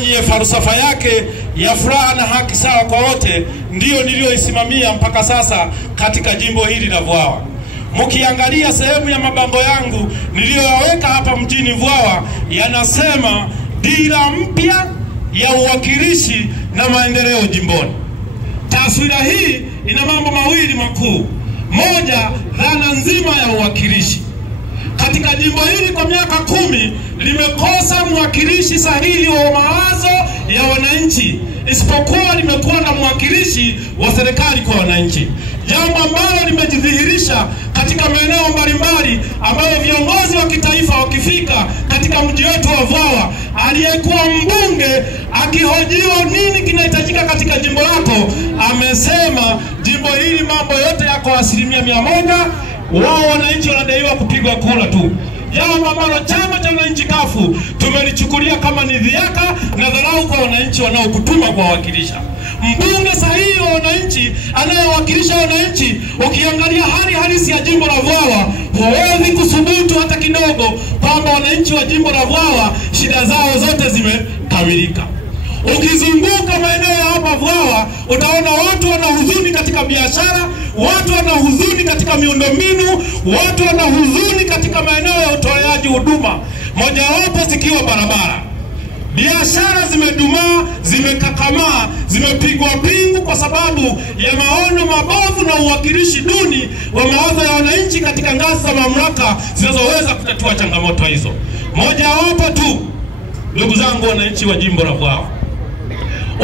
Yenye falsafa yake ya furaha na haki sawa kwa wote ndiyo niliyoisimamia mpaka sasa katika jimbo hili la Vwawa. Mkiangalia sehemu ya mabango yangu niliyoweka hapa mjini Vwawa yanasema dira mpya ya uwakilishi na maendeleo jimboni. Taswira hii ina mambo mawili makuu. Moja, dhana nzima ya uwakilishi. Katika jimbo hili kwa miaka 10 limekosa mwakilishi sahihi wa mawazo ya wananchi, isipokuwa limekuwa na mwakilishi wa serikali kwa wananchi. Jambo ambalo limejidhihirisha katika maeneo mbalimbali ambayo viongozi wa kitaifa wakifika katika mji wetu wa Vwawa, aliyekuwa mbunge akihojiwa nini kinahitajika katika jimbo lako, amesema jimbo hili mambo yote yako 100%. Wao wananchi wanadaiwa kupigwa kura tu. Jambo ambalo chama cha wananchi kafu tumelichukulia kama ni dhiaka na dharau kwa wananchi wanaokutuma kuwawakilisha. Mbunge sahihi wa wananchi anayewakilisha wananchi, ukiangalia hali halisi ya jimbo la Vwawa, huwezi kusubutu hata kidogo kwamba wananchi wa jimbo la Vwawa shida zao zote zimekamilika. Ukizunguka maeneo ya hapa Vwawa utaona watu wana huzuni katika biashara, watu wana huzuni katika miundombinu, watu wana huzuni katika maeneo ya utoaji huduma, mojawapo zikiwa barabara. Biashara zimedumaa, zimekakamaa, zimepigwa pingu kwa sababu ya maono mabovu na uwakilishi duni wa mawazo ya wananchi katika ngazi za mamlaka zinazoweza kutatua changamoto hizo. Mojawapo tu, ndugu zangu wananchi wa jimbo la Vwawa,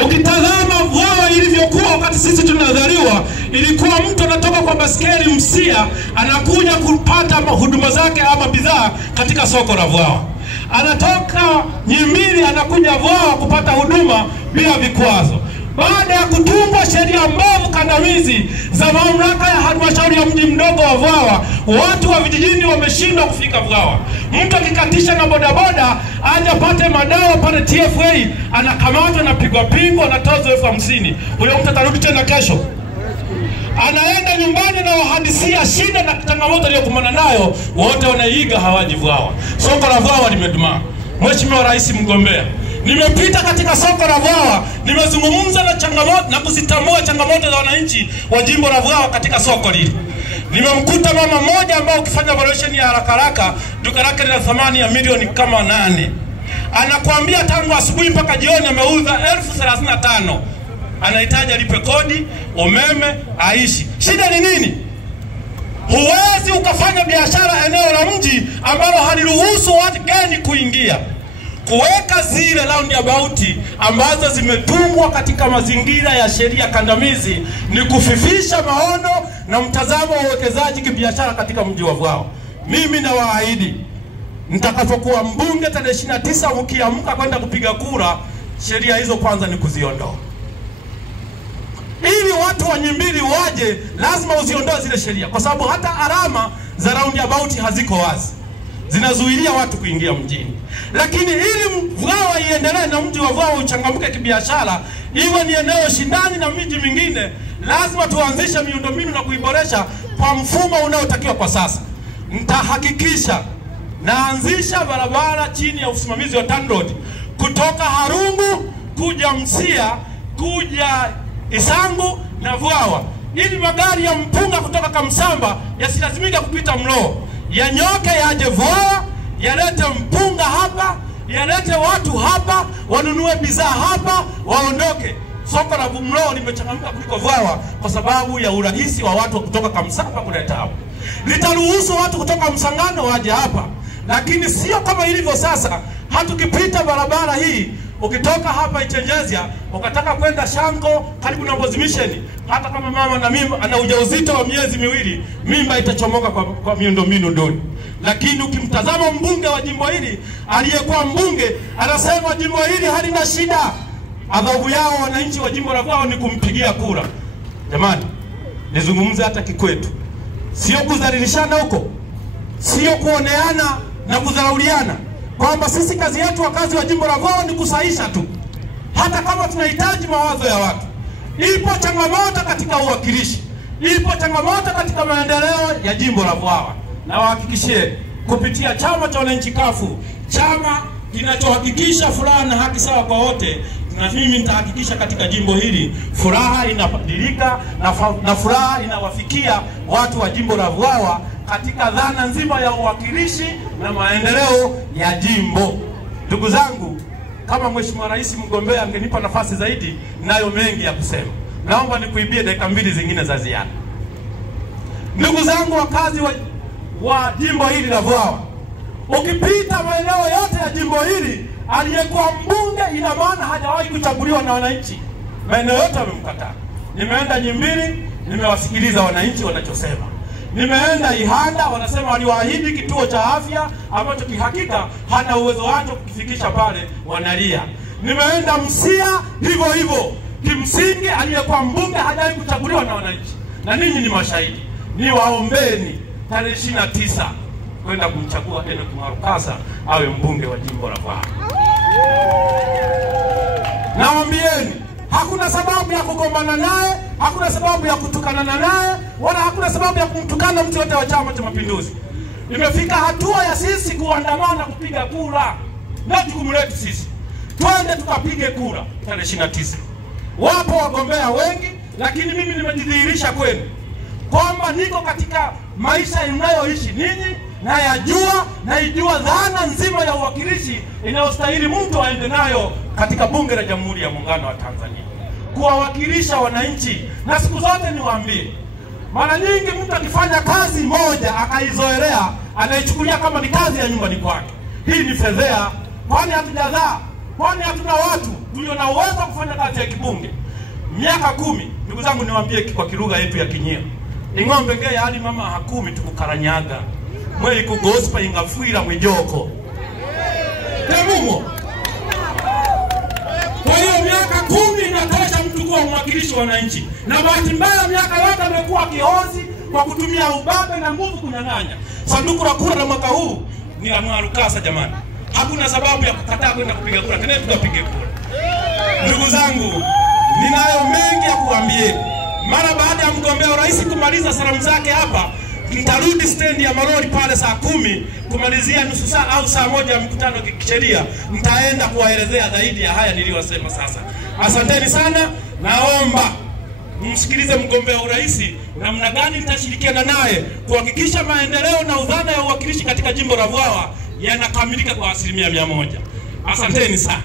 ukitazama Vwawa ilivyokuwa wakati sisi tunazaliwa, ilikuwa mtu anatoka kwa baskeli Msia anakuja kupata huduma zake ama bidhaa katika soko la Vwawa. Anatoka Nyimbili anakuja Vwawa kupata huduma bila vikwazo. Baada ya kutungwa sheria mbovu kandamizi za mamlaka ya halmashauri ya mji mdogo wa Vwawa, watu wa vijijini wameshindwa kufika Vwawa. Mtu akikatisha na bodaboda aje apate madawa pale TFA, anakamatwa na pigwa pingo, anatozwa 50,000. Huyo mtu atarudi tena kesho. Anaenda nyumbani na wahadisia shida na changamoto aliyokumbana nayo, wote wanaiga hawaji Vwawa. Soko la Vwawa limedumaa. Mheshimiwa Rais mgombea, nimepita katika soko la Vwawa, nimezungumza na changamoto na kuzitambua changamoto za wananchi wa jimbo la Vwawa katika soko hili. Nimemkuta mama mmoja ambaye ukifanya valuation ya haraka duka lake lina thamani ya milioni kama 8. Anakuambia tangu asubuhi mpaka jioni ameuza 35,000. Anahitaji alipe kodi, umeme, aishi. Shida ni nini? Huwezi ukafanya biashara eneo la mji ambalo haliruhusu wageni kuingia. Kuweka zile roundabout ambazo zimetungwa katika mazingira ya sheria kandamizi ni kufifisha maono na mtazamo wa uwekezaji kibiashara katika mji wa Vwawa. Mimi nawaahidi nitakapokuwa mbunge tarehe 29 mkiamka kwenda kupiga kura, sheria hizo kwanza ni kuziondoa. Ili watu wa Nyimbili waje, lazima uziondoe zile sheria, kwa sababu hata alama za roundabout haziko wazi, zinazuilia watu kuingia mjini. Lakini ili Vwawa iendelee na mji wa Vwawa uchangamke kibiashara, iwe ni eneo shindani na miji mingine, lazima tuanzishe miundombinu na kuiboresha kwa mfumo unaotakiwa kwa sasa. Nitahakikisha naanzisha barabara chini ya usimamizi wa TANROADS kutoka Harungu kuja Msia, kuja Isangu na Vwawa, ili magari ya mpunga kutoka Kamsamba yasilazimika kupita Mloo, yanyoke yaje Vwawa, yalete mpunga hapa, yalete watu hapa, wanunue bidhaa hapa, waondoke. Soko la Mloo limechangamka kuliko Vwawa kwa sababu ya urahisi wa watu kutoka Kamsamba kuleta hapa. Litaruhusu watu kutoka Msangano waje hapa, lakini sio kama ilivyo sasa. Hatukipita barabara hii, ukitoka hapa Ichenjezia ukataka kwenda Shango karibu na Mbozi Mission, hata kama mama na mimba ana ujauzito wa miezi 2, mimba itachomoka kwa miundombinu duni. Lakini ukimtazama mbunge wa jimbo hili, aliyekuwa mbunge, anasema jimbo hili halina shida. Adhabu yao wananchi wa jimbo la Vwawa ni kumpigia kura. Jamani, nizungumze hata kikwetu. Sio kudhalilishana huko, sio kuoneana na kudharauliana, kwamba sisi kazi yetu wakazi wa jimbo la Vwawa ni kusahisha tu, hata kama tunahitaji mawazo ya watu. Ipo changamoto katika uwakilishi, ipo changamoto katika maendeleo ya jimbo la Vwawa. Na wahakikishie kupitia chama cha wananchi kafu, chama kinachohakikisha furaha na haki sawa kwa wote, na mimi nitahakikisha katika jimbo hili furaha inabadilika na furaha inawafikia watu wa jimbo la Vwawa katika dhana nzima ya uwakilishi na maendeleo ya jimbo. Ndugu zangu, kama Mheshimiwa Rais mgombea angenipa nafasi zaidi, nayo mengi ya kusema. Naomba nikuibie dakika 2 zingine za ziada. Ndugu zangu wakazi wa jimbo hili la Vwawa, ukipita maeneo yote ya jimbo hili, aliyekuwa mbunge ina maana hajawahi kuchaguliwa na wananchi. Maeneo yote wamemkataa. Nimeenda Nyimbili, nimewasikiliza wananchi wanachosema. Nimeenda Ihanda, wanasema waliwaahidi kituo cha afya ambacho kihakika hana uwezo wake kukifikisha pale, wanalia. Nimeenda Msia, hivyo hivyo. Kimsingi aliyekuwa mbunge hajawahi kuchaguliwa na wananchi. Na ninyi ni mashahidi. Ni waombeni tarehe 29 kwenda kumchagua Enock Mwarukasa awe mbunge wa jimbo la Vwawa. Nawaambieni, hakuna sababu ya kugombana naye, hakuna sababu ya kutukana naye, wala hakuna sababu ya kumtukana mtu yote wa Chama cha Mapinduzi. Imefika hatua ya sisi kuandamana kupiga kura. Na jukumu letu sisi. Twende tukapige kura tarehe 29. Wapo wagombea wengi, lakini mimi nimejidhihirisha kwenu kwamba niko katika maisha inayoishi ninyi, naijua dhana nzima ya uwakilishi inayostahili mtu aende nayo katika bunge la Jamhuri ya Muungano wa Tanzania, kuwawakilisha wananchi. Na siku zote niwaambie, mara nyingi mtu akifanya kazi moja akaizoelea, anaichukulia kama ni kazi ya nyumbani kwake. Hii ni fedhea, kwani hatujazaa, kwani hatuna watu tulio na uwezo kufanya kazi ya kibunge. Miaka 10, ndugu zangu niwaambie kwa kilugha yetu ya Kinyia, ing'ombe ngeye hadi mama hakumi tukukaranyaga mweli kugospa ingafwira mwijoko temumo. Kwa hiyo miaka 10 inatosha mtu kuwa mwakilishi wa wananchi, na bahati mbaya miaka yote amekuwa kihozi kwa kutumia ubabe na nguvu kunyang'anya. Sanduku la kura la mwaka huu ni la Mwarukasa jamani. Hakuna sababu ya kukataa kwenda kupiga kura, tena tukapige kura. Ndugu zangu, ninayo mengi ya kuambie. Mara baada ya mgombea urais kumaliza salamu zake hapa, nitarudi stendi ya malori pale saa 10 kumalizia nusu saa au saa 1 ya mkutano wa kisheria. Nitaenda kuwaelezea zaidi ya haya niliyosema sasa. Asanteni sana. Naomba msikilize mgombea urais namna gani nitashirikiana naye kuhakikisha maendeleo na udhana ya uwakilishi katika jimbo la Vwawa yanakamilika kwa 100%. Asanteni sana.